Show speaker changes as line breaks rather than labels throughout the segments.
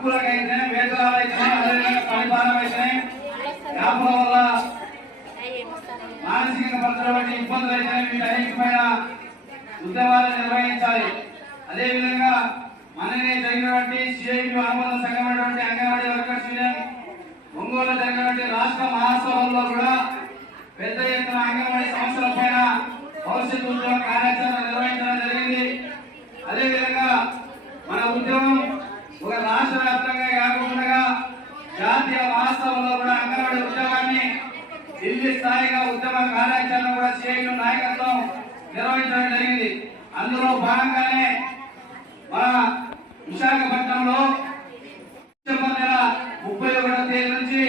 హక్కులకైతే వేతనాలైతే అదేవిధంగా పరిపాలనైతే వ్యాపారం వల్ల మానసిక పరమైన ఇబ్బందులు అయితే వీటన్నిటిపైన ఉద్యమాలు నిర్వహించాలి. అదేవిధంగా మననే జరిగినటువంటి సిఐటి అనుబంధ సంఘమైనటువంటి అంగన్వాడీ వర్కర్స్ యూనియన్ ఒంగోలు జరిగినటువంటి రాష్ట్ర మహాసభల్లో కూడా పెద్ద ఎత్తున అంగన్వాడీ సమస్యల పైన భవిష్యత్తు ఉద్యోగ కార్యాచరణ నిర్వహించడం జరిగింది అదేవిధంగా మన ఉద్యమం ఒక రాష్ట్ర వ్యాప్తంగా కాకుండా జాతీయ మహాసభలో కూడా అంగన్వాడీ ఉద్యమాన్ని ఢిల్లీ స్థాయిగా ఉద్యమ కార్యాచరణ కూడా సిఐటి నాయకత్వం నిర్వహించడం జరిగింది. అందులో భాగంగానే మన విశాఖపట్నంలో డిసెంబర్ నెల ముప్పై ఒకటో తేదీ నుంచి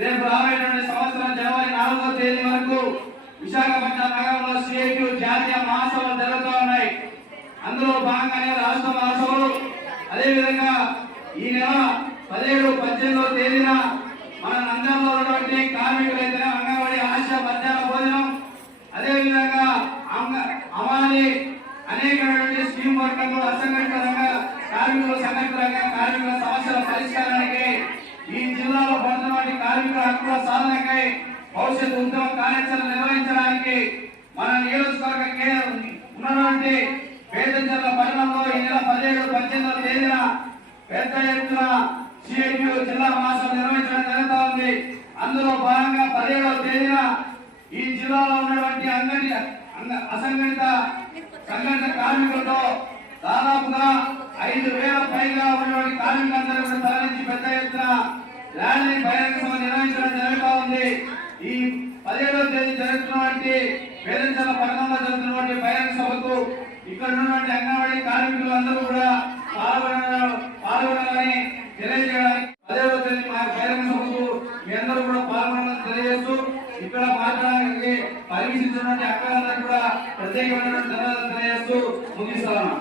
రేపు రాబోయేటువంటి సంవత్సరం జనవరి నాలుగో తేదీ వరకు విశాఖపట్నం నగరంలో సిఐటి జాతీయ మహాసభలు జరుగుతూ ఉన్నాయి. అందులో భాగంగానే రాష్ట్ర మహాసభలు అదేవిధంగా ఈ నెల పదిహేడు పద్దెనిమిది తేదీన మన నంద్యాలలో ఉన్నటువంటి కార్మికులైతే అంగన్వాడి ఆశ మధ్యాహ్న భోజనం అదేవిధంగా అమాలి అనేకమైనటువంటి స్కీమ్ వర్కర్లు అసంఘటిత రంగ కార్మికులు సంఘటిత రంగ కార్మికుల సమస్యల పరిష్కారానికి ఈ జిల్లాలో పడుతున్నటువంటి కార్మికుల హక్కుల సాధనకై భవిష్యత్ ఉద్యమ కార్యాచరణ నిర్వహించడానికి మన నియోజకవర్గ కేంద్రం ఉన్నటువంటి పేదంచర్ల పట్టణంలో ఈ నెల పదిహేడు పద్దెనిమిదవ తేదీన పెద్ద ఎత్తున సిఐటియు జిల్లా మాసం నిర్వహించడం జరుగుతూ ఉంది అందులో భాగంగా పదిహేడవ తేదీన ఈ జిల్లాలో ఉన్నటువంటి అంగటి అసంఘటిత సంఘటిత కార్మికులతో దాదాపుగా ఐదు వేల పైగా ఉన్నటువంటి కార్మికులందరూ కూడా తరలించి పెద్ద ఎత్తున ర్యాలీ బహిరంగ సభ నిర్వహించడం జరుగుతూ ఉంది. ఈ పదిహేడవ తేదీ జరుగుతున్నటువంటి పేదంచల పట్టణంలో జరుగుతున్నటువంటి బహిరంగ సభకు ఇక్కడ ఉన్నటువంటి అంగన్వాడీ కార్మికులు అందరూ కూడా పాల్గొన పాల్గొనాలని తెలియజేయడానికి పదిహేడవ తేదీ మా బహిరంగ సభకు మీ అందరూ కూడా తెలియజేస్తూ ఇక్కడ మాట్లాడడానికి పర్మిషన్ ఇచ్చినటువంటి అక్కలందరూ కూడా ప్రత్యేకమైన ధన్యవాదాలు తెలియజేస్తూ ముగిస్తాను.